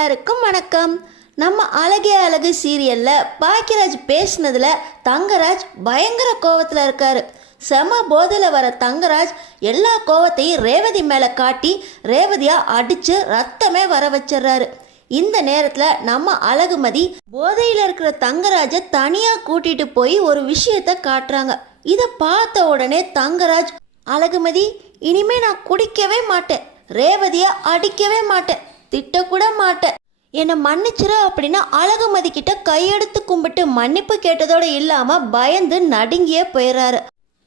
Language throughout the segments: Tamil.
எல்லாருக்கும் வணக்கம். நம்ம அழகே அழகு சீரியலில் பாக்கியராஜ் பேசினதில் தங்கராஜ் பயங்கர கோவத்தில் இருக்கார். செம போதையில் வர தங்கராஜ் எல்லா கோவத்தையும் ரேவதி மேலே காட்டி ரேவதியாக அடித்து ரத்தமே வர வச்சிடுறாரு. இந்த நேரத்தில் நம்ம அழகுமதி போதையில் இருக்கிற தங்கராஜை தனியாக கூட்டிகிட்டு போய் ஒரு விஷயத்தை காட்டுறாங்க. இதை பார்த்த உடனே தங்கராஜ், அழகுமதி இனிமே நான் குடிக்கவே மாட்டேன், ரேவதியை அடிக்கவே மாட்டேன், திட்டக்கூட மாட்டேன், என்னை மன்னிச்சிரு அப்படின்னு அழகுமதி கிட்ட கையெடுத்து கும்பிட்டு மன்னிப்பு கேட்டதோடு இல்லாமல் பயந்து நடுங்கியே போயிடுறாரு.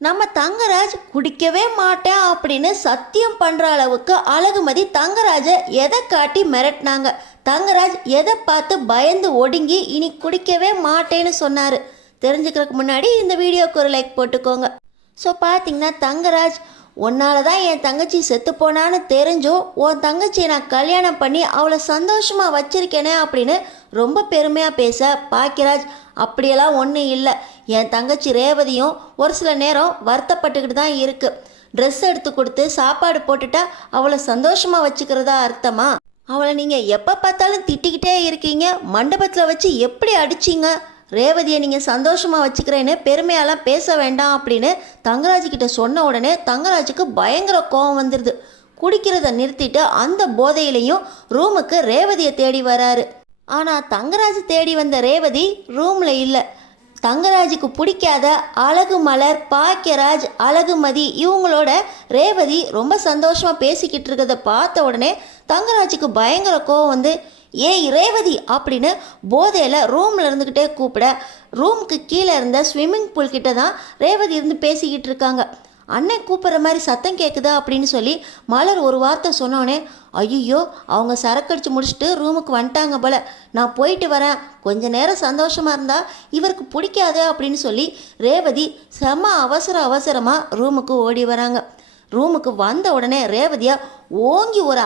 நம்ம தங்கராஜ் குடிக்கவே மாட்டேன் அப்படின்னு சத்தியம் பண்ணுற அளவுக்கு அழகுமதி தங்கராஜை எதை காட்டி மிரட்டினாங்க. தங்கராஜ் எதை பார்த்து பயந்து ஒடுங்கி இனி குடிக்கவே மாட்டேன்னு சொன்னார். தெரிஞ்சுக்கிறதுக்கு முன்னாடி இந்த வீடியோக்கு ஒரு லைக் போட்டுக்கோங்க. ஸோ பார்த்தீங்கன்னா தங்கராஜ், உன்னால தான் என் தங்கச்சி செத்து போனான்னு தெரிஞ்சோ உன் தங்கச்சியை நான் கல்யாணம் பண்ணி அவளை சந்தோஷமாக வச்சிருக்கேனே அப்படின்னு ரொம்ப பெருமையாக பேச பாக்கியராஜ், அப்படியெல்லாம் ஒன்றும் இல்லை, என் தங்கச்சி ரேவதியும் ஒரு சில நேரம் வருத்தப்பட்டுக்கிட்டு தான் இருக்குது. ட்ரெஸ் எடுத்து கொடுத்து சாப்பாடு போட்டுட்டா அவளை சந்தோஷமாக வச்சுக்கிறதா அர்த்தமா? அவளை நீங்கள் எப்போ பார்த்தாலும் திட்டிக்கிட்டே இருக்கீங்க, மண்டபத்தில் வச்சு எப்படி அடிச்சிங்க, ரேவதியை நீங்கள் சந்தோஷமாக வச்சுக்கிறேன்னு பெருமையெல்லாம் பேச வேண்டாம் அப்படின்னு தங்கராஜ்கிட்ட சொன்ன உடனே தங்கராஜுக்கு பயங்கர கோபம் வந்துடுது. குடிக்கிறத நிறுத்திட்டு அந்த போதையிலையும் ரூமுக்கு ரேவதியை தேடி வராரு. ஆனால் தங்கராஜ் தேடி வந்த ரேவதி ரூமில் இல்லை. தங்கராஜுக்கு பிடிக்காத அழகு மலர், பாக்கியராஜ், அழகுமதி இவங்களோட ரேவதி ரொம்ப சந்தோஷமாக பேசிக்கிட்டு இருக்கிறத பார்த்த உடனே தங்கராஜுக்கு பயங்கர கோவம் வந்து, ஏய் ரேவதி அப்படின்னு போதையில் ரூமில் இருந்துக்கிட்டே கூப்பிட, ரூமுக்கு கீழே இருந்த ஸ்விம்மிங் பூல் கிட்ட தான் ரேவதி இருந்து பேசிக்கிட்டு இருக்காங்க. அண்ணன் கூப்பிட்ற மாதிரி சத்தம் கேட்குதா அப்படின்னு சொல்லி மலர் ஒரு வார்த்தை சொன்னோடனே, ஐயோ அவங்க சரக்கடிச்சு முடிச்சுட்டு ரூமுக்கு வந்துட்டாங்க போல, நான் போயிட்டு வரேன், கொஞ்ச நேரம் சந்தோஷமாக இருந்தால் இவருக்கு பிடிக்காது அப்படின்னு சொல்லி ரேவதி செம அவசரமாக ரூமுக்கு ஓடி வராங்க. ரூமுக்கு வந்த உடனே ரேவதியா ஓங்கி ஒரு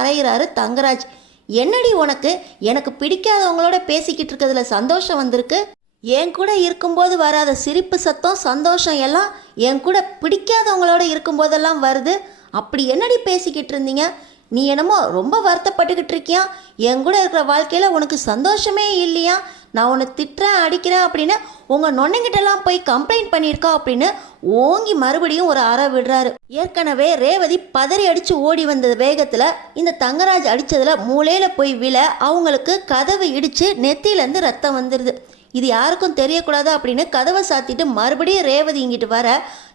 அறையிறாரு தங்கராஜ். என்னடி உனக்கு, எனக்கு பிடிக்காதவங்களோட பேசிக்கிட்டு இருக்கிறதுல சந்தோஷம் வந்திருக்கு, என் கூட இருக்கும்போது வராத சிரிப்பு சத்தம் சந்தோஷம் எல்லாம் என் கூட பிடிக்காதவங்களோட இருக்கும்போதெல்லாம் வருது, அப்படி என்னடி பேசிக்கிட்டு இருந்தீங்க, நீ என்னமோ ரொம்ப வருத்தப்பட்டுக்கிட்டு இருக்கியா, என் கூட இருக்கிற வாழ்க்கையில் உனக்கு சந்தோஷமே இல்லையா, நான் உன்னை திட்டுறேன் அடிக்கிறேன் அப்படின்னு உங்கள் நொண்ணுங்கிட்டெல்லாம் போய் கம்ப்ளைண்ட் பண்ணியிருக்கா அப்படின்னு ஓங்கி மறுபடியும் ஒரு அறை விடுறாரு. ஏற்கனவே ரேவதி பதறி அடித்து ஓடி வந்த வேகத்தில் இந்த தங்கராஜ் அடித்ததில் மூளையில் போய் விழ அவங்களுக்கு கதவு இடித்து நெத்தியிலேருந்து ரத்தம் வந்துடுது. இது யாருக்கும் தெரியக்கூடாது அப்படின்னு கதவை சாத்திட்டு மறுபடியும் ரேவதி இங்கிட்டு வர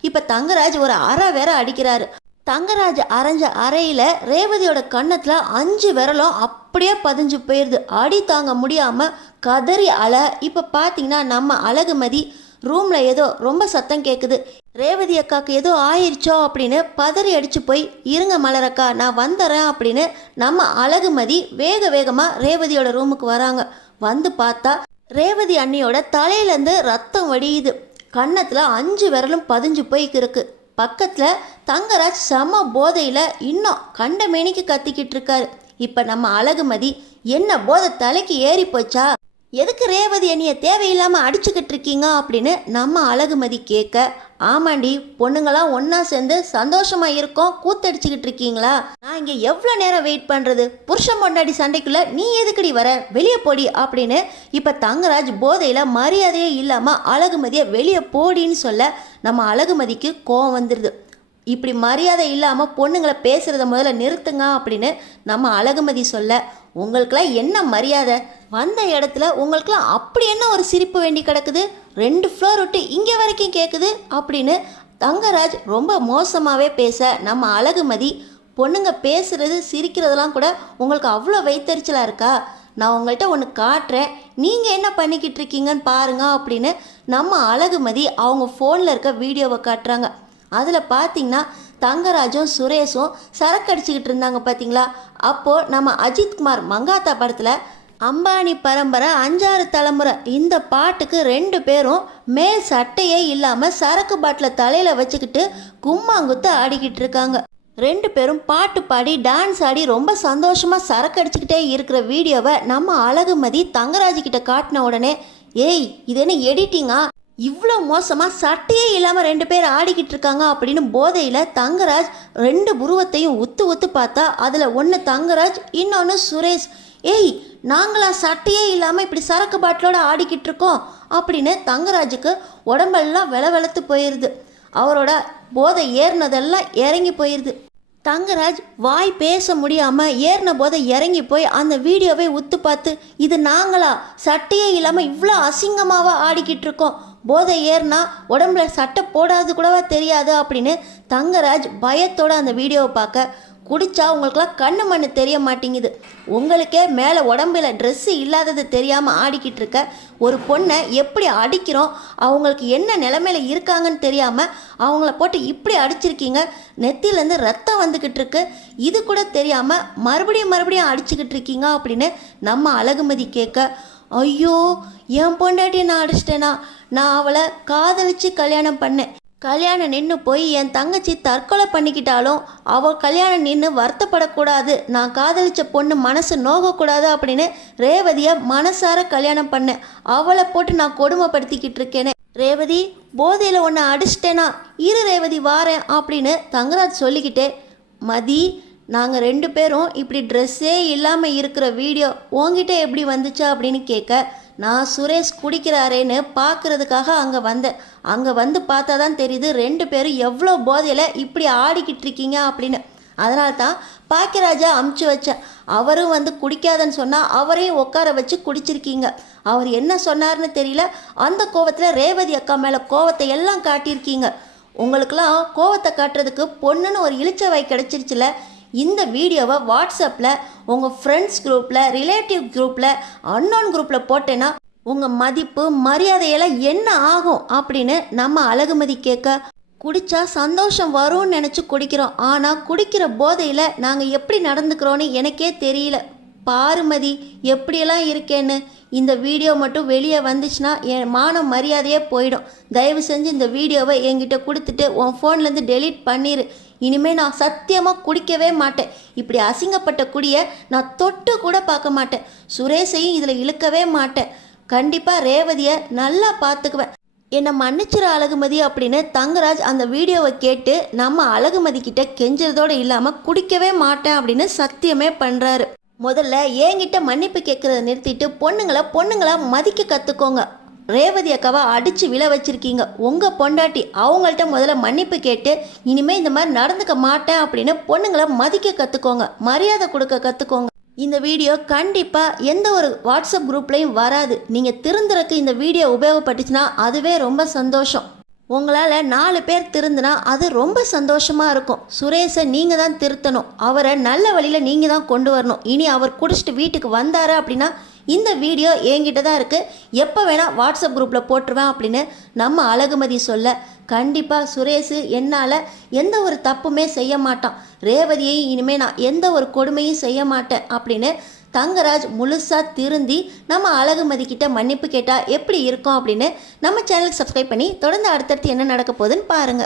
இப்போ தங்கராஜ் ஒரு அறை வேற அடிக்கிறாரு. தங்கராஜ் அரைஞ்ச அறையில் ரேவதியோட கன்னத்தில் 5 விரலும் அப்படியே பதிஞ்சு போயிடுது. அடி தாங்க முடியாமல் கதறி அழ. இப்போ பார்த்தீங்கன்னா நம்ம அழகுமதி ரூமில் ஏதோ ரொம்ப சத்தம் கேட்குது, ரேவதி அக்காவுக்கு ஏதோ ஆயிடுச்சோ அப்படின்னு பதறி அடித்து போய், இருங்க மலரக்கா நான் வந்துடுறேன் அப்படின்னு நம்ம அழகுமதி வேகமாக ரேவதியோட ரூமுக்கு வராங்க. வந்து பார்த்தா ரேவதி அண்ணியோட தலையிலேருந்து ரத்தம் வடியுது, கன்னத்தில் 5 விரலும் பதிஞ்சு போய்க்கு. பக்கத்தில் தங்கராஜ் செம போதையில் இன்னும் கண்ட மேனிக்கு கத்திக்கிட்டு இருக்காரு. இப்போ நம்ம அழகுமதி, என்ன போதை தலைக்கு ஏறி போச்சா, எதுக்கு ரேவதி அண்ணியை தேவையில்லாமல் அடிச்சுக்கிட்டு இருக்கீங்க அப்படின்னு நம்ம அழகுமதி கேட்க, ஆமாண்டி பொண்ணுங்களாம் ஒன்றா சேர்ந்து சந்தோஷமாக இருக்கோம், கூத்தடிச்சுக்கிட்டு இருக்கீங்களா, நான் இங்கே எவ்வளோ நேரம் வெயிட் பண்ணுறது, புருஷன் பொண்டாடி சண்டைக்குள்ளே நீ எதுக்கடி வர, வெளியே போடி அப்படின்னு இப்போ தங்கராஜ் போதையில் மரியாதையே இல்லாமல் அழகுமதியை வெளியே போடின்னு சொல்ல நம்ம அழகுமதிக்கு கோவம் வந்துடுது. இப்படி மரியாதை இல்லாமல் பொண்ணுங்களை பேசுகிறத முதல்ல நிறுத்துங்க அப்படின்னு நம்ம அழகுமதி சொல்ல, உங்களுக்கெல்லாம் என்ன மரியாதை, வந்த இடத்துல உங்களுக்கெல்லாம் அப்படி என்ன ஒரு சிரிப்பு வேண்டி கிடக்குது, 2 ஃப்ளோர் விட்டு இங்கே வரைக்கும் கேட்குது அப்படின்னு தங்கராஜ் ரொம்ப மோசமாகவே பேச நம்ம அழகுமதி, பொண்ணுங்க பேசுகிறது சிரிக்கிறதெல்லாம் கூட உங்களுக்கு அவ்வளோ வைத்தறிச்சலாக இருக்கா, நான் உங்கள்கிட்ட ஒன்று காட்டுறேன், நீங்கள் என்ன பண்ணிக்கிட்டு இருக்கீங்கன்னு பாருங்க அப்படின்னு நம்ம அழகுமதி அவங்க ஃபோனில் இருக்க வீடியோவை காட்டுறாங்க. அதில் பார்த்தீங்கன்னா தங்கராஜும் சுரேஷும் சரக்கு அடிச்சுக்கிட்டு இருந்தாங்க பார்த்தீங்களா. அப்போது நம்ம அஜித்குமார் மங்காத்தா படத்தில் அம்பானி பரம்பரை 5-6 தலைமுறை இந்த பாட்டுக்கு 2 பேரும் மேல் சட்டையே இல்லாமல் சரக்கு பாட்டில் தலையில் வச்சுக்கிட்டு கும்மாங்குத்து ஆடிக்கிட்டு இருக்காங்க. 2 பேரும் பாட்டு பாடி டான்ஸ் ஆடி ரொம்ப சந்தோஷமாக சரக்கு அடிச்சுக்கிட்டே இருக்கிற வீடியோவை நம்ம அழகுமதி தங்கராஜ்கிட்ட காட்டின உடனே, ஏய் இது என்ன எடிட்டிங்கா, இவ்வளோ மோசமாக சட்டையே இல்லாமல் 2 பேர் ஆடிக்கிட்டு இருக்காங்க அப்படின்னு போதையில் தங்கராஜ் 2 புருவத்தையும் உத்து பார்த்தா அதில் ஒன்று தங்கராஜ் இன்னொன்று சுரேஷ். ஏய், நாங்களா சட்டையே இல்லாமல் இப்படி சரக்கு பாட்டிலோட ஆடிக்கிட்டு இருக்கோம் அப்படின்னு தங்கராஜுக்கு உடம்பெல்லாம் வெளத்து போயிடுது. அவரோட போதை ஏறினதெல்லாம் இறங்கி போயிடுது. தங்கராஜ் வாய் பேச முடியாமல் ஏறின போதை இறங்கி போய் அந்த வீடியோவை உத்து பார்த்து, இது நாங்களா சட்டையே இல்லாமல் இவ்வளோ அசிங்கமாவா ஆடிக்கிட்டு இருக்கோம், போதை ஏறினா உடம்புல சட்டை போடாது கூடவா தெரியாது அப்படின்னு தங்கராஜ் பயத்தோடு அந்த வீடியோவை பார்க்க, குடித்தா உங்களுக்குலாம் கண்ணு மண்ணு தெரிய மாட்டேங்குது, உங்களுக்கே மேலே உடம்புல ட்ரெஸ்ஸு இல்லாதது தெரியாமல் ஆடிக்கிட்டு இருக்க ஒரு பொண்ணை எப்படி அடிக்கிறோம், அவங்களுக்கு என்ன நிலைமையில இருக்காங்கன்னு தெரியாமல் அவங்கள போட்டு இப்படி அடிச்சிருக்கீங்க, நெத்திலேருந்து ரத்தம் வந்துக்கிட்டு இருக்கு, இது கூட தெரியாமல் மறுபடியும் அடிச்சுக்கிட்டு இருக்கீங்க அப்படின்னு நம்ம அழகுமதி கேட்க, ஐயோ என் பொண்டாட்டியை நான் அடிச்சிட்டேனா, நான் அவளை காதலிச்சு கல்யாணம் பண்ணேன், கல்யாணம் நின்று போய் என் தங்கச்சி தற்கொலை பண்ணிக்கிட்டாலும் அவள் கல்யாணம் நின்று வருத்தப்படக்கூடாது, நான் காதலிச்ச பொண்ணு மனசு நோகக்கூடாது அப்படின்னு ரேவதியை மனசார கல்யாணம் பண்ணேன், அவளை போட்டு நான் கொடுமைப்படுத்திக்கிட்டு இருக்கேனே, ரேவதி போதையில் ஒன்று அடிச்சிட்டேனா, இரு ரேவதி வாரேன் அப்படின்னு தங்கராஜ் சொல்லிக்கிட்டே, மதி நாங்கள் 2 பேரும் இப்படி ட்ரெஸ்ஸே இல்லாமல் இருக்கிற வீடியோ உங்ககிட்ட எப்படி வந்துச்சா அப்படின்னு கேட்க, நான் சுரேஷ் குடிக்கிறாரேன்னு பார்க்குறதுக்காக அங்கே வந்தேன், அங்கே வந்து பார்த்தா தான் தெரியுது 2 பேரும் எவ்வளோ போதையில் இப்படி ஆடிக்கிட்டு இருக்கீங்க அப்படின்னு, அதனால தான் பாக்கியராஜா அமுச்சு வச்சேன், அவரும் வந்து குடிக்காதன்னு சொன்னால் அவரையும் உட்கார வச்சு குடிச்சிருக்கீங்க, அவர் என்ன சொன்னார்னு தெரியல, அந்த கோவத்தில் ரேவதி அக்கா மேலே கோவத்தை எல்லாம் காட்டியிருக்கீங்க, உங்களுக்கெல்லாம் கோவத்தை காட்டுறதுக்கு பொண்ணுன்னு ஒரு இளிச்சவாய் கிடச்சிருச்சுல, இந்த வீடியோவை வாட்ஸ்அப்பில் உங்கள் ஃப்ரெண்ட்ஸ் குரூப்பில், ரிலேட்டிவ் குரூப்பில், அன்னோன் குரூப்பில் போட்டேன்னா உங்கள் மதிப்பு மரியாதையெல்லாம் என்ன ஆகும் அப்படின்னு நம்ம அழகுமதி கேட்க, குடித்தா சந்தோஷம் வரும்னு நினச்சி குடிக்கிறோம், ஆனால் குடிக்கிற போதையில் நாங்கள் எப்படி நடந்துக்கிறோன்னு எனக்கே தெரியல, பாருமதி எப்படியெல்லாம் இருக்கேன்னு, இந்த வீடியோ மட்டும் வெளியே வந்துச்சுன்னா என் மான மரியாதையே போயிடும், தயவு செஞ்சு இந்த வீடியோவை என்கிட்ட கொடுத்துட்டு உன் ஃபோன்லேருந்து டெலீட் பண்ணிடு, இனிமேல் நான் சத்தியமாக குடிக்கவே மாட்டேன், இப்படி அசிங்கப்பட்ட குடியை நான் தொட்டு கூட பார்க்க மாட்டேன், சுரேஷையும் இதில் இழுக்கவே மாட்டேன், கண்டிப்பாக ரேவதியை நல்லா பார்த்துக்குவேன், என்னை மன்னிச்சிட அழகுமதி அப்படின்னு தங்கராஜ் அந்த வீடியோவை கேட்டு நம்ம அழகுமதி கிட்ட கெஞ்சுறதோடு இல்லாமல் குடிக்கவே மாட்டேன் அப்படின்னு சத்தியமே பண்ணுறாரு. முதல்ல என்கிட்ட மன்னிப்பு கேட்குறத நிறுத்திட்டு பொண்ணுங்களா மதிக்க கற்றுக்கோங்க, ரேவதி அக்காவை அடித்து விழ வச்சுருக்கீங்க, உங்கள் பொண்டாட்டி அவங்கள்ட்ட முதல்ல மன்னிப்பு கேட்டு இனிமேல் இந்த மாதிரி நடந்துக்க மாட்டேன் அப்படின்னு பொண்ணுங்களை மதிக்க கற்றுக்கோங்க, மரியாதை கொடுக்க கற்றுக்கோங்க. இந்த வீடியோ கண்டிப்பாக எந்த ஒரு வாட்ஸ்அப் குரூப்லேயும் வராது, நீங்கள் திருந்துறதுக்கு இந்த வீடியோ உபயோகப்பட்டுச்சுன்னா அதுவே ரொம்ப சந்தோஷம், உங்களால் 4 பேர் திருந்தினா அது ரொம்ப சந்தோஷமாக இருக்கும். சுரேஷை நீங்கள் தான் திருத்தணும், அவரை நல்ல வழியில் நீங்கள் தான் கொண்டு வரணும். இனி அவர் குடிச்சிட்டு வீட்டுக்கு வந்தார் அப்படின்னா இந்த வீடியோ என்கிட்ட தான் இருக்குது, எப்போ வேணால் வாட்ஸ்அப் குரூப்பில் போட்டுருவேன் அப்படின்னு நம்ம அழகுமதி சொல்ல, கண்டிப்பாக சுரேஷ் என்னால் எந்த ஒரு தப்புமே செய்ய மாட்டான், ரேவதியையும் இனிமேல் நான் எந்த ஒரு கொடுமையும் செய்ய மாட்டேன் அப்படின்னு தங்கராஜ் முழுசாக திருந்தி நம்ம அழகுமதி கிட்ட மன்னிப்பு கேட்டால் எப்படி இருக்கும் அப்படின்னு நம்ம சேனலுக்கு சப்ஸ்கிரைப் பண்ணி தொடர்ந்து அடுத்தடுத்து என்ன நடக்க போகுதுன்னு பாருங்கள்.